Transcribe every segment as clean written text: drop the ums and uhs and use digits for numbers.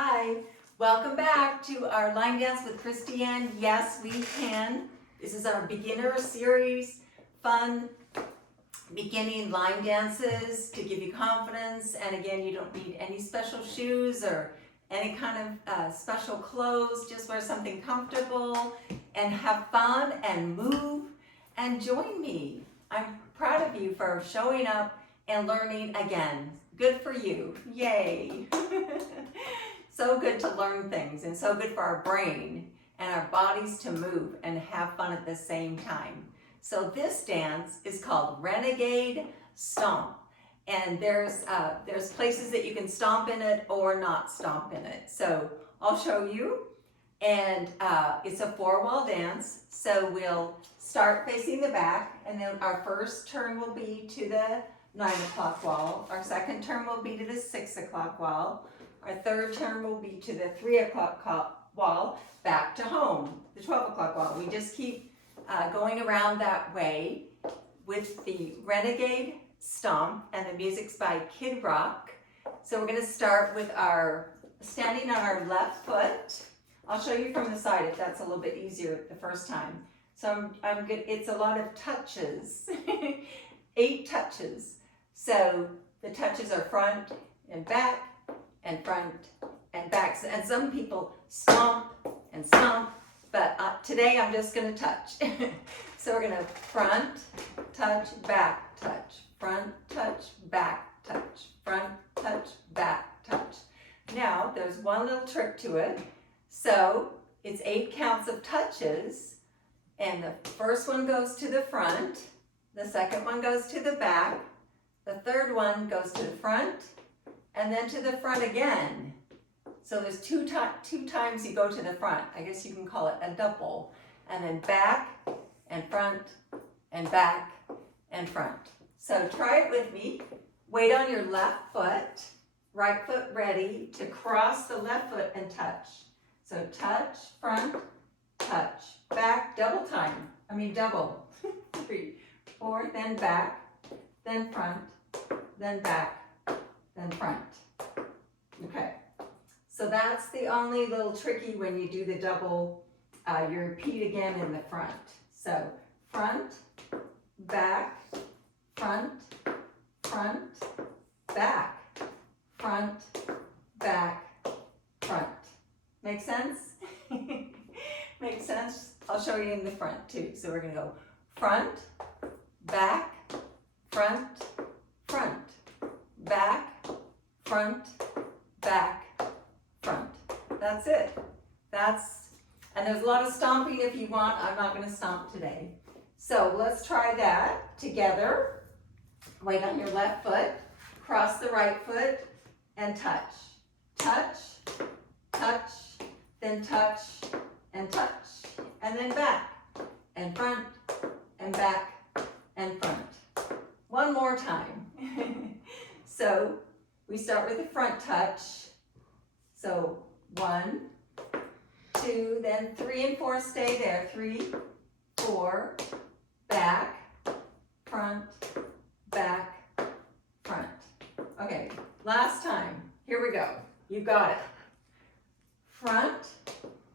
Hi, welcome back to our line dance with Christiane. Yes, we can. This is our beginner series, fun beginning line dances to give you confidence. And again, you don't need any special shoes or any kind of special clothes. Just wear something comfortable and have fun and move and join me. I'm proud of you for showing up and learning again. Good for you. Yay. So good to learn things and so good for our brain and our bodies to move and have fun at the same time. So this dance is called Renegade Stomp. And there's places that you can stomp in it or not stomp in it. So I'll show you. And it's a 4-wall dance. So we'll start facing the back, and then our first turn will be to the 9 o'clock wall. Our second turn will be to the 6 o'clock wall. Our third turn will be to the 3 o'clock wall, back to home, the 12 o'clock wall. We just keep going around that way with the Renegade Stomp, and the music's by Kid Rock. So we're going to start with our standing on our left foot. I'll show you from the side if that's a little bit easier the first time. So I'm good. It's a lot of touches, 8 touches. So the touches are front and back and front and back. And some people stomp and stomp, but today I'm just going to touch. So we're going to front, touch, back, touch, front, touch, back, touch, front, touch, back, touch. Now there's one little trick to it. So it's 8 counts of touches, and the first one goes to the front, the second one goes to the back, the third one goes to the front, and then to the front again. So there's two times you go to the front. I guess you can call it a double. And then back and front and back and front. So try it with me. Weight on your left foot, right foot ready to cross the left foot and touch. So touch, front, touch, back, double. 3, 4, then back, then front, then back, then front. Okay, so that's the only little tricky when you do the double, you repeat again in the front. So front, back, front, front, back, front, back, front. Make sense? Make sense? I'll show you in the front too. So we're going to go front, back, front, front, back, front, back, front. That's it. And there's a lot of stomping if you want. I'm not going to stomp today. So let's try that together. Weight on your left foot, cross the right foot, and touch. Touch, touch, then touch, and touch. And then back, and front, and back, and front. One more time. So we start with the front touch. So 1, 2, then 3 and 4 stay there. 3, 4, back, front, back, front. Okay, last time. Here we go. You got it. Front,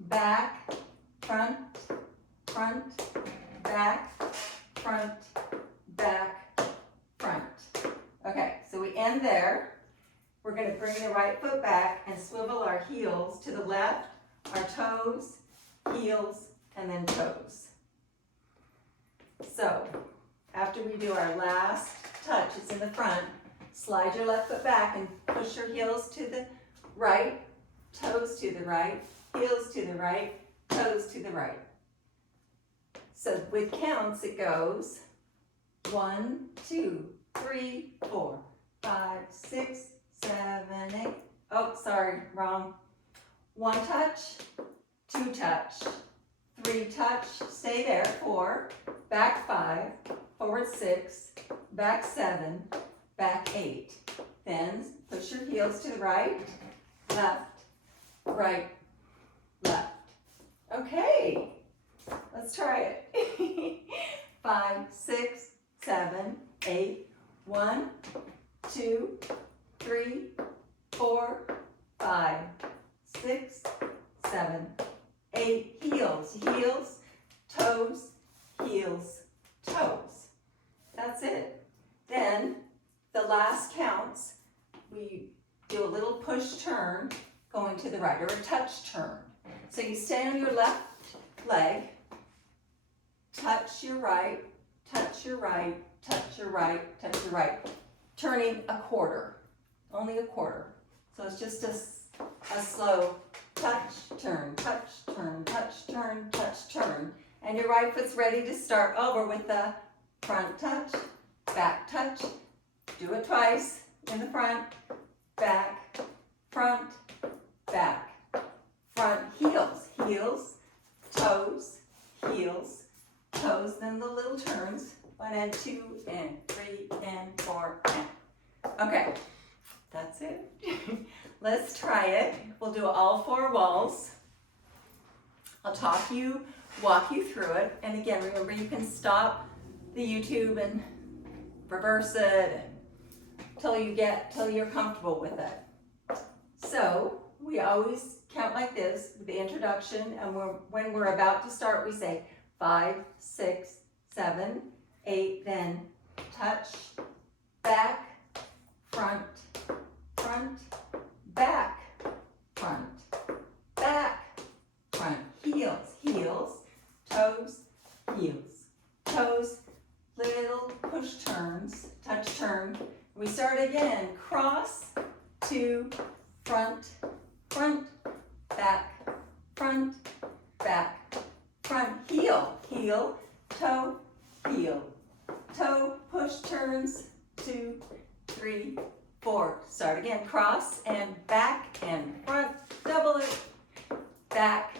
back, front, front, back, front, back, front. Okay, so we end there. We're going to bring the right foot back and swivel our heels to the left, our toes, heels, and then toes. So after we do our last touch, it's in the front, slide your left foot back and push your heels to the right, toes to the right, heels to the right, toes to the right. So with counts, it goes 1, 2, 3, 4, 5, 6, 7, 8. Oh, sorry, wrong. 1 touch, 2 touch, 3 touch, stay there, 4, back 5, forward 6, back 7, back 8. Then push your heels to the right, left, right, left. Okay, let's try it. 5, 6, 7, 8. 1, 2, 3, 4, 5, 6, 7, 8. Heels, heels, toes, heels, toes. That's it. Then the last counts. We do a little push turn going to the right, or a touch turn. So you stay on your left leg, touch your right, touch your right, touch your right, touch your right, turning a quarter, only a quarter. So it's just a slow touch, turn, touch, turn, touch, turn, touch, turn. And your right foot's ready to start over with the front touch, back touch. Do it twice in the front, back, front, back, front, heels, heels, toes, heels, toes, then the little turns, 1 and 2 and 3 and 4 and. Okay, that's it. Let's try it. We'll do all 4 walls. I'll walk you through it. And again, remember you can stop the YouTube and reverse it till you're comfortable with it. So we always count like this with the introduction, and when we're about to start, we say 5, 6, 7, 8, then touch, back, front, front, back, front, back, front, heels, heels, toes, heels, toes, little push turns, touch turn. We start again, cross, 2, front, front, back, front, back, front, heel, heel, toe, heel, toe, push turns, 2, 3, 4. Start again, cross and back and front, double it, back,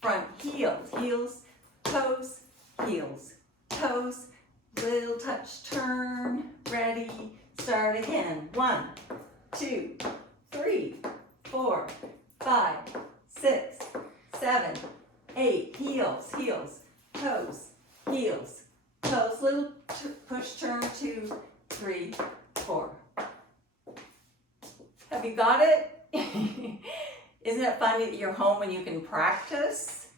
front, heels, heels, toes, heels, toes, little touch turn, ready, start again. 1, 2, 3, 4, 5, 6, 7, 8. Heels, heels, toes, heels, toes, little push turn, 2, 3, 4. Have you got it? Isn't it fun that you're home and you can practice?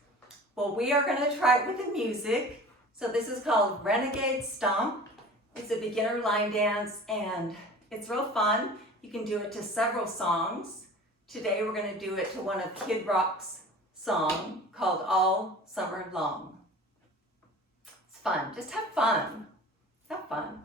Well, we are going to try it with the music. So this is called Renegade Stomp. It's a beginner line dance and it's real fun. You can do it to several songs. Today we're going to do it to one of Kid Rock's song called All Summer Long. It's fun. Just have fun. Have fun.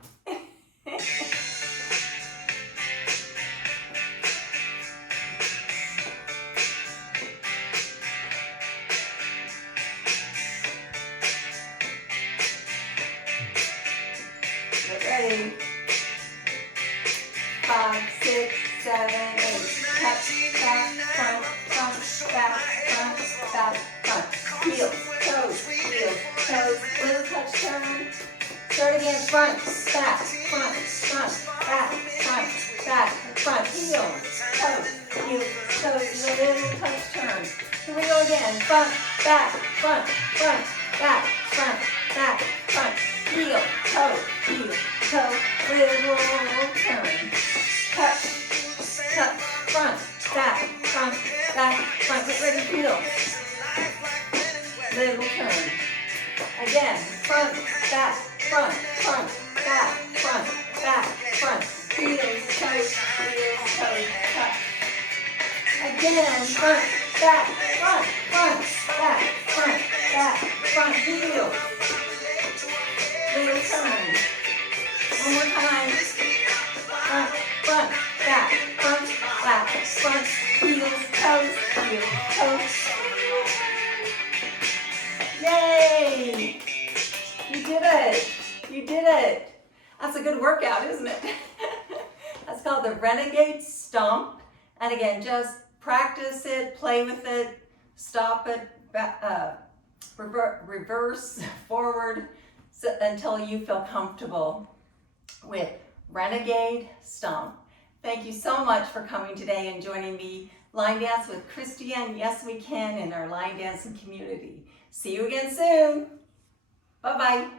Get ready. 5, 6, 7, 8. Touch, back, front, front, back, front, front. Heels, toes, heels, toes. Little touch turn. Start again. Front, back, back, front. Heels, toes, little touch turn. Here we go again. Front, back, back, front. Heel, toe, little turn. Touch, front, back, front. Get ready, heel. Little turn. Again, front, back, back, front. Heels, toes, touch. Again, front, back, front, heel. Little turn. One more time. Front, back, front, heels, toes. Yay! You did it. That's a good workout, isn't it? That's called the Renegade Stomp. And again, just practice it, play with it, stop it, reverse, forward, until you feel comfortable with Renegade Stomp. Thank you so much for coming today and joining me Line Dance with Christiane. Yes, we can in our line dancing community. See you again soon. Bye-bye.